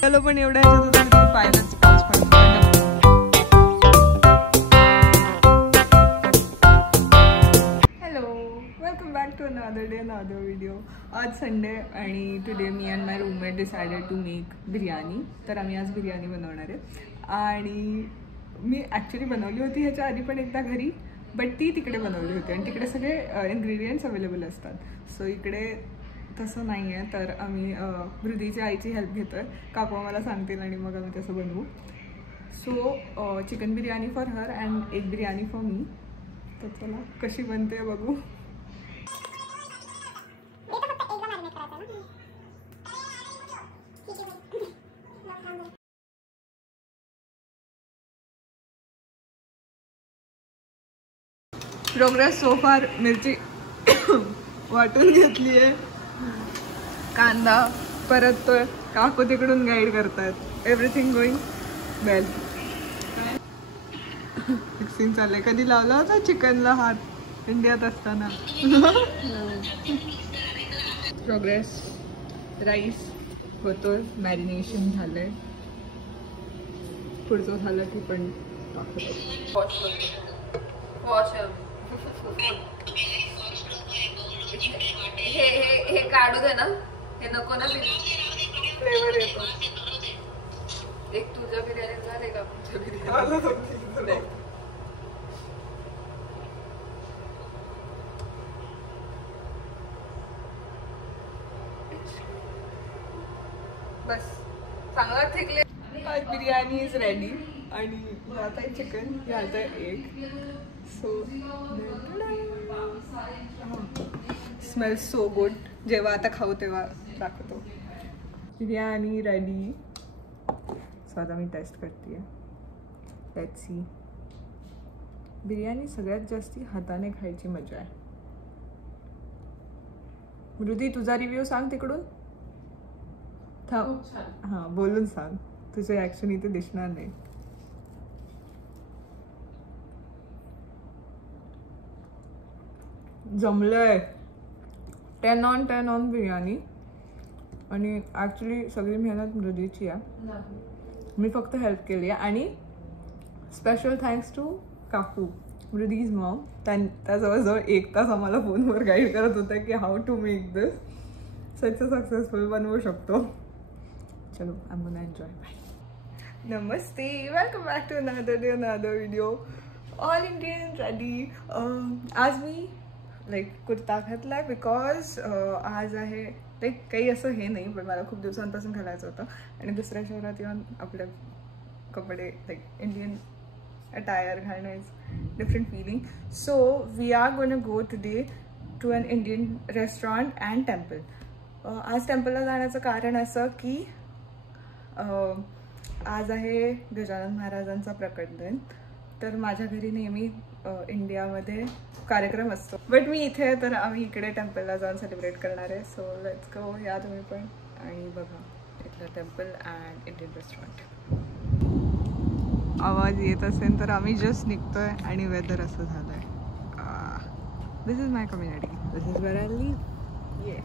चलो पण एवढ्या ह्याच्यात तुम्ही पाहिलंच पाऊस पडतो. Hello, welcome back to another day another video. आज संडे आणि टुडे मी and my roommate decided to make biryani. तर आम्ही आज बिर्याणी बनवणार आहे आणि मी ॲक्च्युली बनवली होती ह्याच्या आधी पण एकदा घरी, बट ती तिकडे बनवली होती आणि तिकडे सगळे इन्ग्रेडियंट्स अवेलेबल असतात. सो इकडे तसं नाही आहे, तर आम्ही हृदीच्या आईची हेल्प घेतो आहे. काकू मला सांगतील आणि मग आम्ही तसं बनवू. So chicken biryani for her and एक बिर्याणी फॉर मी. तर चला कशी बनते बघू. Progress so far. मिरची वाटून घेतली आहे, कांदा परततोय, काकू तिकडून गाईड करतायत. Everything going well. मिक्सिंग चाललंय. कधी लावला होता चिकनला हात इंडियात असताना? प्रोग्रेस. राईस होतोय, मॅरिनेशन झालंय. पुढचं झालं की पण टाकतो. हे काढू दे ना, हे नको ना. फ्लेवर येतो. एक तुझ्या बिर्याणी झाले का? तुझ्या बिर्याणी बस चांगला ठेकले. बिर्याणी इज रेडी आणि ह्यात आहे चिकन, ह्यात आहे एग. सो स्मेल सो गुड. जेव्हा आता खाऊ तेव्हा दाखवतो. बिर्याणी रेडी. सो आता मी टेस्ट करते आहे. Let's see. बिर्याणी सगळ्यात जास्ती हाताने खायची मजा आहे. हृदी तुझा रिव्ह्यू सांग तिकडून. हां, बोलून सांग. तुझे ॲक्शन इथे दिसणार नाही. जमलंय. 10 on 10 ऑन बिर्याणी. आणि ॲक्च्युली सगळी मेहनत हृदीची आहे. मी फक्त हेल्प केली आहे. आणि स्पेशल थँक्स टू काकू, हृदीज मॉम. त्या जवळजवळ 1 तास आम्हाला फोनवर गाईड करत होता की how to make this such a successful बनवू शकतो. चलो, I am gonna enjoy. Bye. नमस्ते, welcome back to another day another video. All Indian ready. आज मी कुर्ता घातला बिकॉज आज आहे काही असं हे नाही, पण मला खूप दिवसांपासून घालायचं होतं आणि दुसऱ्या शहरात येऊन आपले कपडे इंडियन अटायर घालणं is different feeling. So we are gonna go today to an Indian restaurant and temple. आज टेम्पलला जाण्याचं कारण असं की आज आहे गजानन महाराजांचा प्रकट दिन. तर माझ्या घरी नेहमी इंडियामध्ये कार्यक्रम असतो, बट मी इथे तर आम्ही इकडे टेम्पलला जाऊन सेलिब्रेट करणार आहे. So let's go. या तुम्ही पण आणि बघा इथलं टेम्पल अँड इंडियन रेस्टॉरंट. आवाज येत असेल तर आम्ही जस्ट निघतोय आणि वेदर असं झालंय. This is my community. This is where I live. Yeah.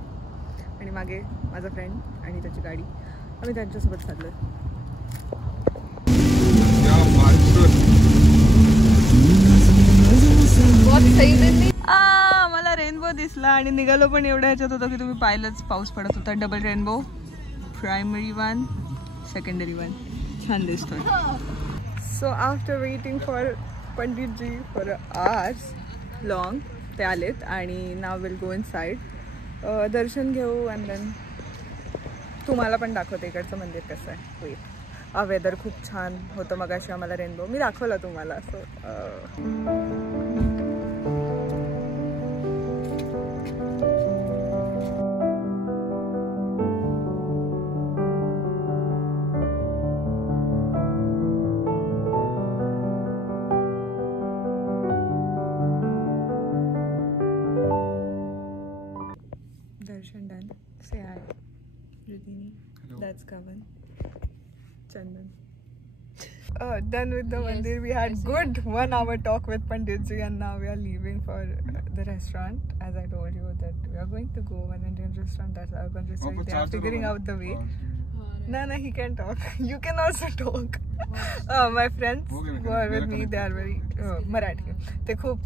आणि मागे माझा फ्रेंड आणि त्याची गाडी. आम्ही त्यांच्यासोबत चाललोय. मला रेनबो दिसला आणि निघालो पण एवढ्या ह्याच्यात होतं की तुम्ही पाहिलंच. पाऊस पडत होता. Double rainbow. Primary one, secondary one. छान दिसतोय. सो आफ्टर वेटिंग फॉर पंडितजी फॉर आवर्स लॉंग, ते आलेत आणि नाव विल गो इन साईड. दर्शन घेऊ अँड देन तुम्हाला पण दाखवते इकडचं मंदिर कसं आहे. वेट. वेदर खूप छान होतं मगाशी आम्हाला रेनबो. मी दाखवला तुम्हाला. सो दर्शन डन. से आहे रुदिनी. दॅट्स कवन. चंदन. done with the mandir. We had good 1 hour talk with Pandit ji, and now we are leaving for the restaurant. As I told you that we are going to go one Indian restaurant. That's Urban Research. They are figuring out the way. No, he can talk. You can also talk. My friends who are with me, they are very Marathi. They खूप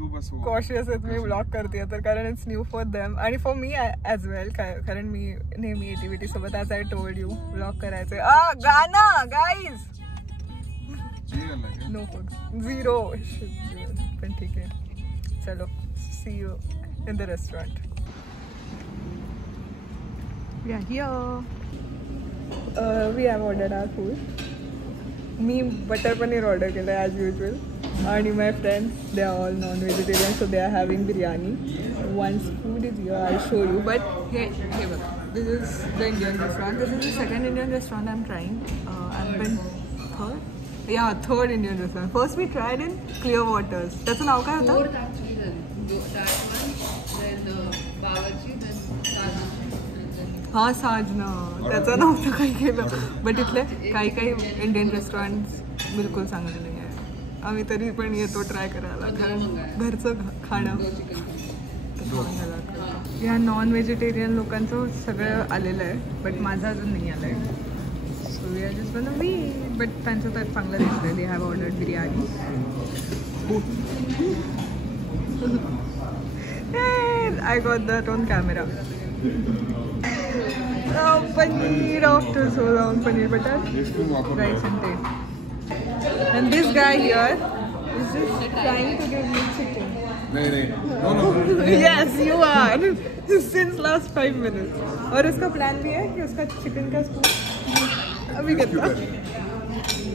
cautious आहेत मी vlog करते तर कारण it's new for them आणि for me as well कारण मी नेहमी activity सोबत as I told you vlog करायचे. गाना guys. No food. 0. पण ठीक आहे. चलो. See you in the restaurant. We are here. We have ordered our food. Me butter paneer order केलं as usual. And my friends, they are all non-vegetarian, so they are having biryani. Once food is here, I'll show you. But hey, this is the Indian restaurant. This is the second Indian restaurant I'm trying. I've been third? Yeah, third Indian restaurant. First we tried in Clearwaters. त्याचं नाव काय होतं? Fourth actually then. That one, then Bawarchi, then Sajna. हा साजना त्याचं नव्हतं काही केलं बट इथले काही इंडियन रेस्टॉरंट्स बिलकुल चांगले नाही आहे आम्ही तरी पण येतो ट्राय करायला कारण घरचं खाणं ह्या नॉन व्हेजिटेरियन लोकांचं सगळं आलेलं आहे बट माझं अजून नाही आलं आहे so we are just one we but त्यांचं तर चांगलं दिसतंय they have ordered biryani I got that on camera paneer after so long, paneer butter, rice and tape. And this guy here is just trying to give me chicken. No. Yes, you are. Since last 5 minutes. और उसका प्लान भी है कि उसका चिकन का स्पून अभी कितना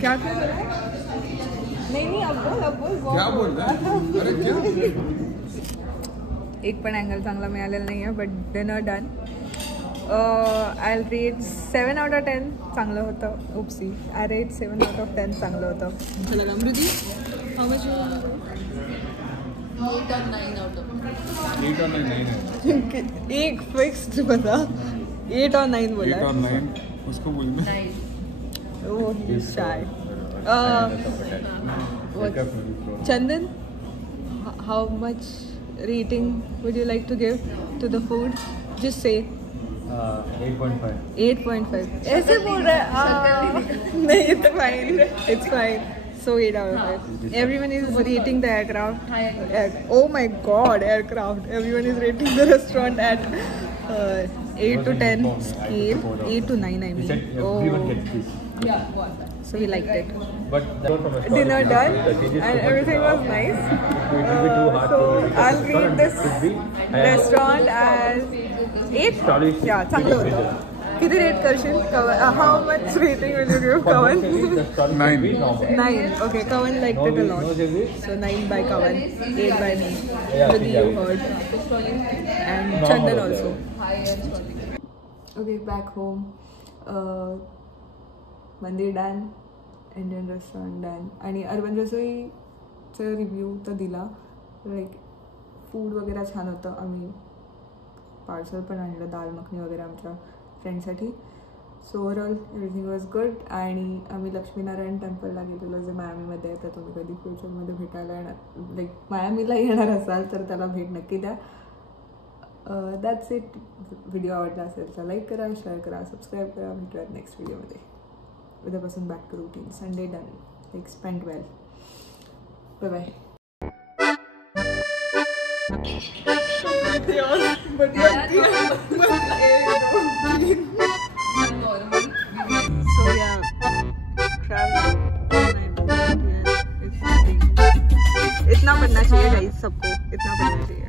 क्या कर रहा है नहीं अब बोल क्या बोल रहा है अरे क्या एक पण अँगल चांगला मिळालेला नाही आहे but dinner done I'll rate 7 out of 10 चांगलं होतं ओप्सी I rate 7 out of 10 चांगलं होतं चला अमृती how much you 8 or 9 out of 8 or 9 एक फिक्स्ड बता 8 or 9 बोला 8 or 9 उसको बोलना 9 oh he's shy Chandan how much rating would you like to give to the food just say 8.5 ऐसे बोल रहा है नहीं it's fine so 8 out of 5 everyone is rating the aircraft oh my god aircraft everyone is rating the restaurant at 8 to 10 scale 8 to 9 I mean so we liked it but dinner done and everything was nice so I'll rate this restaurant as 8 yeah चांगलं होतं किती रेट करशील how much rating will you give Kavan 9 okay Kavan liked it a lot so 9 by Kavan 8 by me with you heard and Chandan also okay back home मंदिर done Indian restaurant done आणि अर्बन रसोईचा रिव्ह्यू तर दिला like food वगैरे छान होतं आम्ही पार्सल पण आणलं दाल मखनी वगैरे आमच्या फ्रेंडसाठी so overall everything was good आणि आम्ही लक्ष्मीनारायण टेम्पलला गेलेलो जे मायामीमध्ये आहे तर तुम्ही कधी फ्युचरमध्ये भेटायला येणार लाईक मायामीला येणार असाल तर त्याला भेट नक्की द्या दॅट्स इट व्हिडिओ आवडला असेल तर लाईक करा शेअर करा सबस्क्राईब करा भेटूयात नेक्स्ट व्हिडिओमध्ये उद्यापासून back to routine Sunday done like spend well bye bye So yeah, travel इतना पढ़ना चाहिए गाइस सबको इतना पढ़ना चाहिए